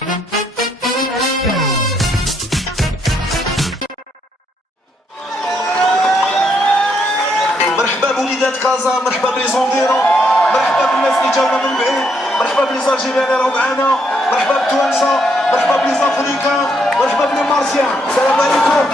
مرحبا بوليدات كازا، مرحبا بليزونفيرون، مرحبا بالناس اللي جاونا من بعيد، مرحبا بليزالجيريان اللي راهو معانا، مرحبا بالتوانسه، مرحبا بليزافريكان، مرحبا بالمارسيان، السلام عليكم.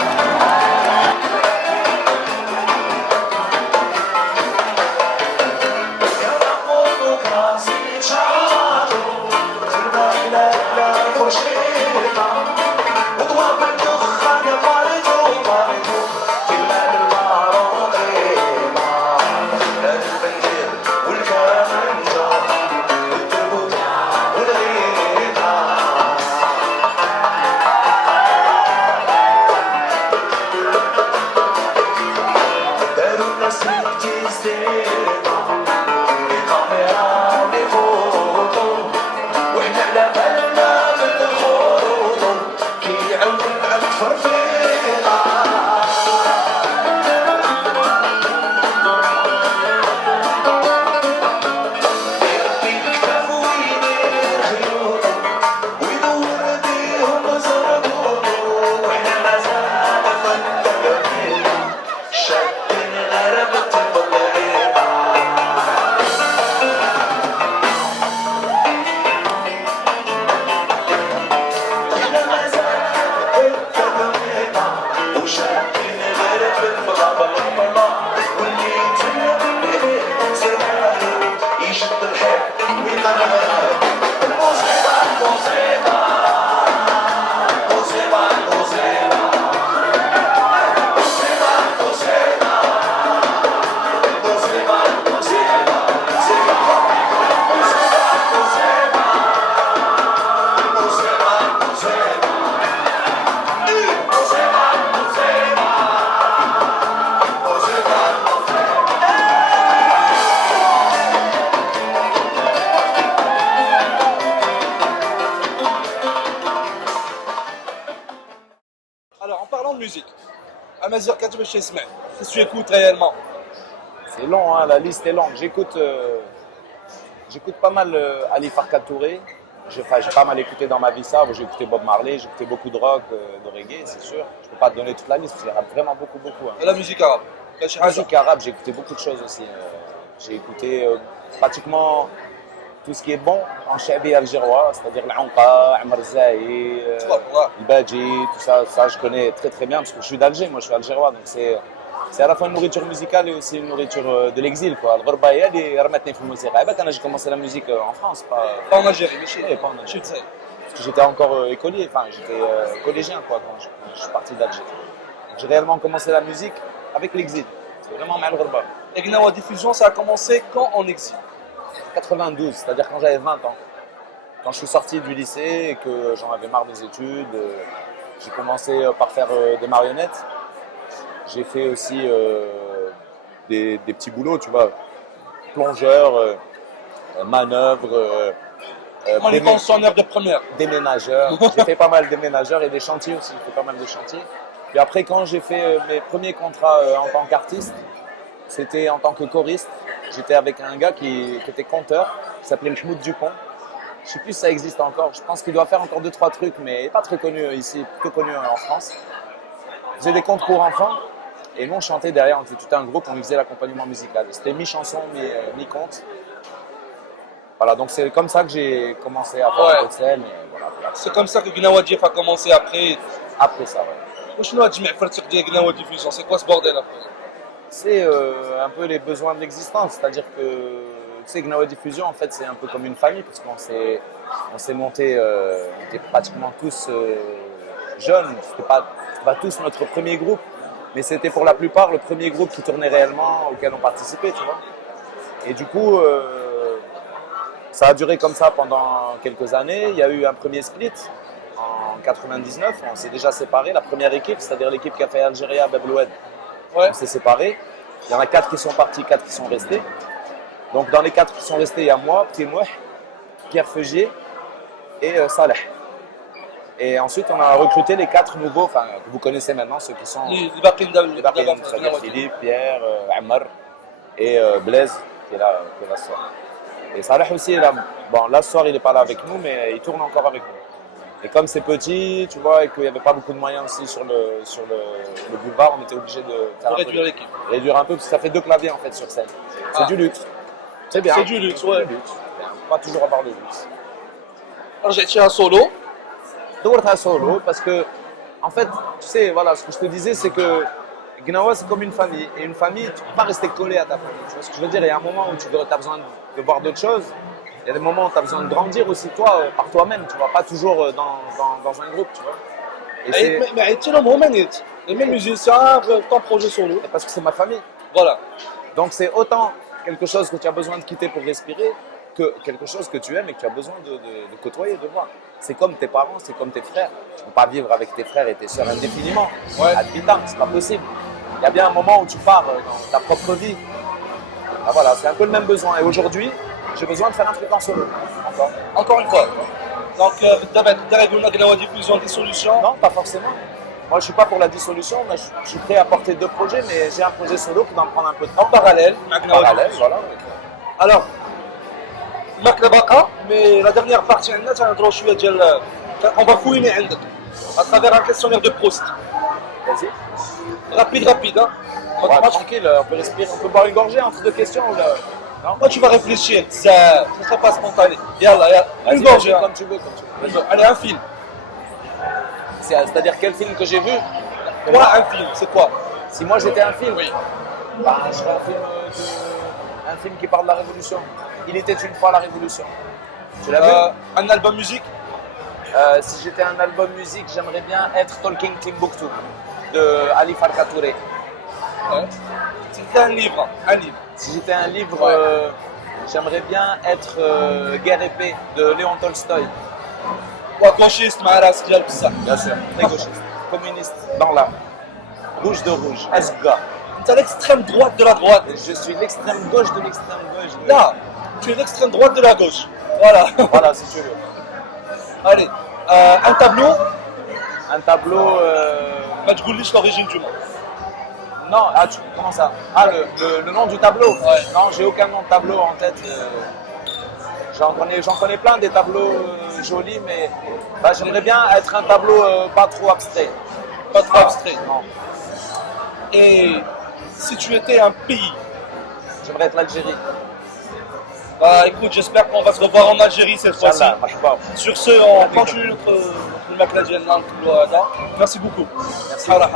Alors, en parlant de musique, Amazir Kadj Bash Yasma, qu'est-ce que tu écoutes réellement? C'est long, hein, la liste est longue. J'écoute pas mal Ali Farka Touré. J'ai pas mal écouté dans ma vie ça. J'ai écouté Bob Marley, j'ai écouté beaucoup de rock, de reggae, c'est sûr. Je peux pas te donner toute la liste, il y en a vraiment beaucoup. Hein. Et la musique arabe? La musique arabe, j'ai écouté beaucoup de choses aussi. J'ai écouté pratiquement tout ce qui est bon en chabi algérois, c'est-à-dire l'Anqa, Amr Zahi, le Badji, tout ça, je connais très très bien parce que je suis d'Alger, moi je suis algérois, donc c'est à la fois une nourriture musicale et aussi une nourriture de l'exil. الغربة هي اللي رمتني في الموسيقى. أنا j'ai commencé la musique en France, pas en Algérie, mais pas en Algérie. Parce que j'étais encore écolier, enfin j'étais collégien quoi quand je suis parti d'Alger. J'ai réellement commencé la musique avec l'exil. C'est vraiment mal الغربة. Et Gnawa Diffusion, ça a commencé quand en exil? 92, c'est-à-dire quand j'avais 20 ans. Quand je suis sorti du lycée et que j'en avais marre des études, j'ai commencé par faire des marionnettes. J'ai fait aussi des petits boulots, tu vois, plongeur, manœuvre, pensionnaire de première. déménageur. J'ai fait pas mal de déménageurs et des chantiers aussi, j'ai fait pas mal de chantiers. Puis après, quand j'ai fait mes premiers contrats en tant qu'artiste, c'était en tant que choriste. J'étais avec un gars qui était conteur, qui s'appelait Mahmoud Dupont. Je ne sais plus si ça existe encore. Je pense qu'il doit faire encore 2-3 trucs, mais il n'est pas très connu ici, plutôt connu en France. Il faisait des contes pour enfants et nous on chantait derrière, on était tout un groupe, on lui faisait l'accompagnement musical. C'était mi-chanson, mi-conte. Voilà, donc c'est comme ça que j'ai commencé à faire un peu de scène. Voilà. C'est comme ça que Gnawa Diff a commencé après. Après ça, ouais. C'est quoi ce bordel après? C'est un peu les besoins de l'existence, c'est-à-dire que tu sais, Gnawa Diffusion en fait c'est un peu comme une famille parce qu'on s'est monté, on était pratiquement tous jeunes, c'était pas tous notre premier groupe, mais c'était pour la plupart le premier groupe qui tournait réellement, auquel on participait, tu vois. Et du coup, ça a duré comme ça pendant quelques années. Il y a eu un premier split en 99, on s'est déjà séparés, la première équipe, c'est-à-dire l'équipe qui a fait Algérie Babloued. On s'est séparés. Il y en a 4 qui sont partis, 4 qui sont restés. Donc dans les 4 qui sont restés, il y a moi, Timouh, Pierre Feugier et Saleh. Et ensuite, on a recruté les 4 nouveaux, enfin que vous connaissez maintenant, ceux qui sont les Baqin, c'est-à-dire Philippe, Pierre, Ammar et Blaise, qui est là ce soir. Et Saleh aussi est là. Bon, là ce soir, il n'est pas là avec nous, mais il tourne encore avec nous. Et comme c'est petit, tu vois, et qu'il n'y avait pas beaucoup de moyens aussi sur le boulevard, on était obligé de faire Réduire l'équipe. réduire un peu, parce que ça fait 2 claviers en fait sur scène. C'est Ah. du luxe. C'est bien. C'est du luxe, ouais. Du luxe. Bien. On va pas toujours avoir le luxe. Alors j'ai tiré un solo. D'où solo, parce que, en fait, tu sais, voilà, ce que je te disais, c'est que Gnawa, c'est comme une famille. Et une famille, tu ne peux pas rester collé à ta famille. Tu vois ce que je veux dire? Il y a un moment où tu as besoin de voir d'autres choses. Il y a des moments où tu as besoin de grandir aussi, toi, par toi-même. Tu ne vas pas toujours dans un groupe, tu vois. Et c'est Mais tu es les mêmes musiciens, ton projet solo. parce que c'est ma famille. Voilà. Donc c'est autant quelque chose que tu as besoin de quitter pour respirer que quelque chose que tu aimes et que tu as besoin de côtoyer, de voir. C'est comme tes parents, c'est comme tes frères. Tu ne peux pas vivre avec tes frères et tes sœurs indéfiniment. Ouais. Ad vitam, c'est pas possible. Il y a bien un moment où tu pars dans ta propre vie. Ah, voilà, c'est un peu le même besoin. Et aujourd'hui, j'ai besoin de faire un truc en solo. Encore une fois. Donc, tu diffusion des solutions. Non, pas forcément. Moi, je suis pas pour la dissolution. Mais je suis prêt à porter 2 projets, mais j'ai un projet solo qui va me prendre un peu de temps. En parallèle. Voilà. Alors, Maklabaka, mais la dernière partie, on va fouiner à travers un questionnaire de Proust. Vas-y. Rapide, hein. Ouais, Moi, tranquille, on peut respirer, on peut boire une gorgée entre 2 questions. Ou là. Non, Moi, tu vas réfléchir, ça ne sera pas spontané. Yalla, Vas-y, une gorgée. vas-y, Hein. comme tu veux. Allez, un film. C'est-à-dire quel film que j'ai vu? Quoi, un film, c'est quoi? Si moi j'étais un film, Oui. bah, je serais un film qui parle de la Révolution. Il était une fois la Révolution. Tu l'as vu? Un album musique. Si j'étais un album musique, j'aimerais bien être Talking Timbuktu de Ali Farka Touré. Ouais. C'était un livre. Si j'étais un livre, Ouais. j'aimerais bien être Guerre épée de Léon Tolstoï. Gauchiste, Maras, Dial, tout ça. Bien sûr, très gauchiste, communiste, dans l'âme. Rouge de rouge, Asga. Tu es l'extrême droite de la droite. Je suis l'extrême gauche de l'extrême gauche. Là, tu es l'extrême droite de la gauche. Voilà. Voilà, si tu veux. Allez, un tableau. Un tableau. Majgoulish, l'origine du monde. Non, comment ça? Ah, le nom du tableau? Ouais. Non, j'ai aucun nom de tableau en tête. J'en connais plein des tableaux jolis, mais bah, j'aimerais bien être un tableau pas trop abstrait. Pas trop abstrait. Non, Et si tu étais un pays, j'aimerais être l'Algérie. bah écoute, j'espère qu'on va se revoir en Algérie cette fois-ci. Inch'Allah, marhaba. Sur ce, on continue notre Macladienne. Merci beaucoup. Merci. Salah.